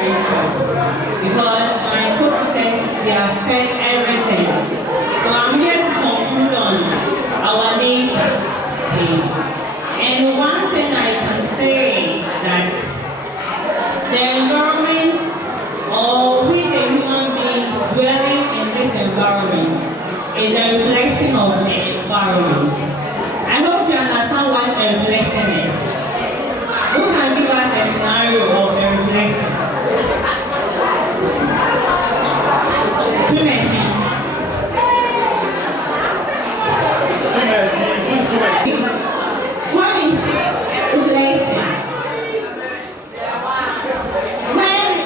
very short because my co-teachers, they have said everything. So I'm here to conclude on our nature. Okay. And one thing I can say is that the environment, or we the human beings dwelling in this environment, is a reflection of the environment. I hope you understand what a reflection is. Who can give us a scenario of a reflection? What is reflection?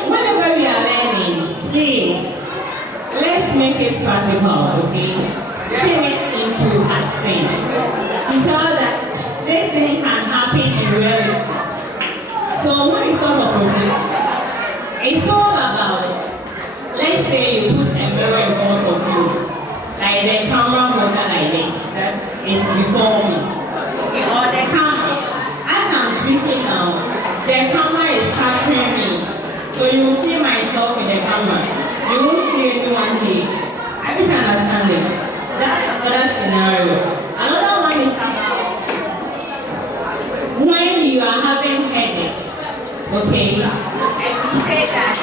Whenever we are learning, please, let's make it practical, okay? Take it into action. To tell that this thing can happen in reality. So when you talk of reflection, it's all about, let's say you put a mirror in front of you, like the camera holder like this, that is before me. Okay, or the camera, as I'm speaking now, the camera is capturing me. So you will see myself in the camera. You won't see anyone here. I think I understand it. That's another scenario. Another one is when you are having headache. Okay? And we say that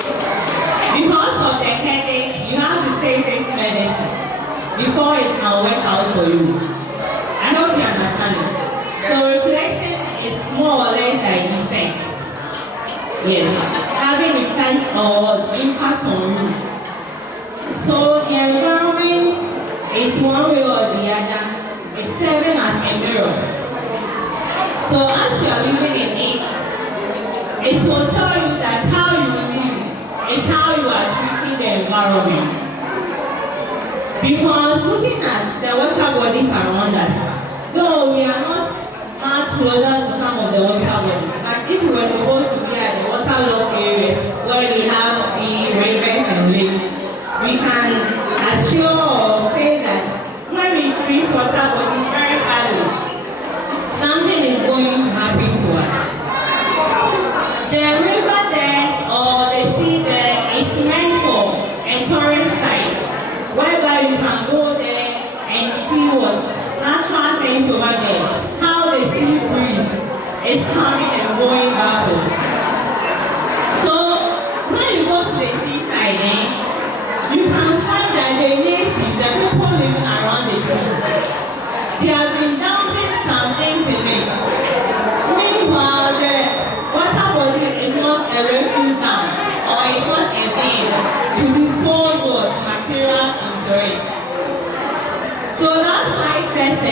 because of the headache, you have to take this medicine before it can work out for you. I hope you understand it. So reflection is more or less like effect. Yes. Having effect or impact on you. So the environment is one way or the other. It's serving as a mirror. So as you are living in it, it will tell you that how you live is how you are treating the environment. Because looking at the water bodies around us, though we are not much closer to some of the water bodies, but if we were supposed to be at the waterlogged areas where we have sea, rivers, and lakes, we can assure or say that when we treat water bodies very badly, something is going to happen to us. The river there or the sea there is meant for a tourist site, whereby you can go there and see what natural things over there, how the sea breeze is coming and going backwards. So when you go to the seaside, you can find that the natives, the people living around the sea, they have been dumping some things in it. Meanwhile, the water body is not a refuse dump, or it's not a thing to dispose of materials into it. So that's why it says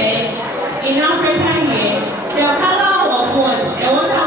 in Africa here, the color of what? A water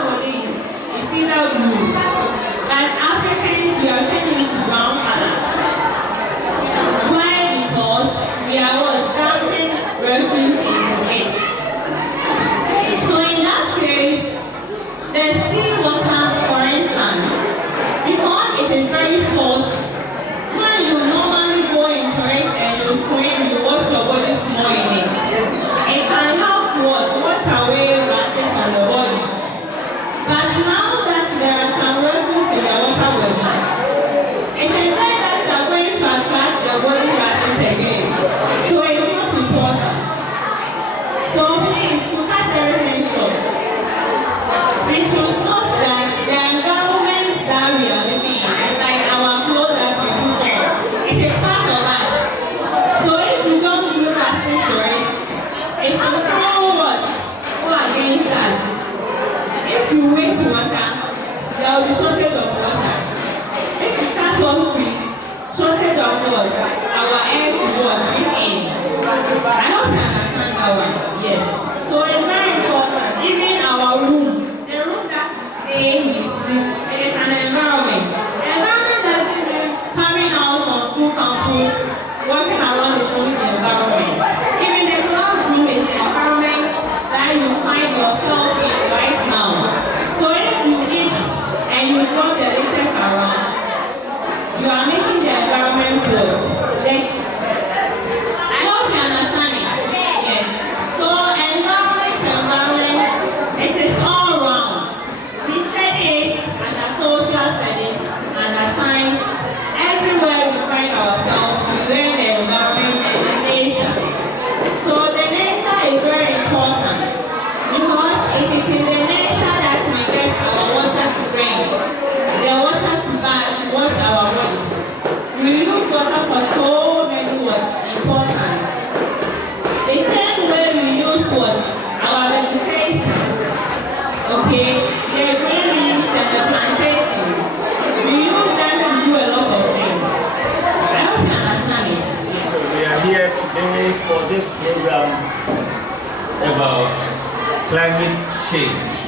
climate change.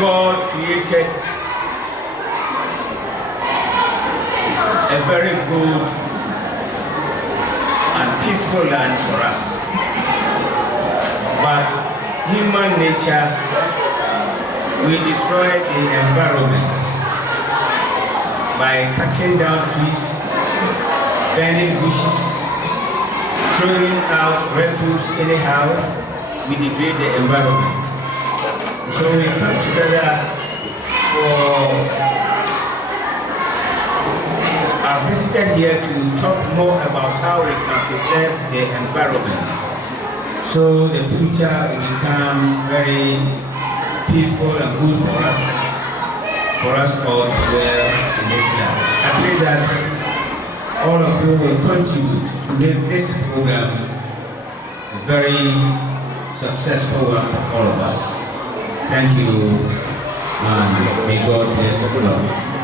God created a very good and peaceful land for us. But human nature, we destroy the environment by cutting down trees, burning bushes, throwing out refuse anyhow. We degrade the environment. So we come together are visited here to talk more about how we can preserve the environment, so the future will become very peaceful and good for us all to dwell in this land. I pray that all of you will contribute to make this program a very successful one for all of us. Thank you, and may God bless you all.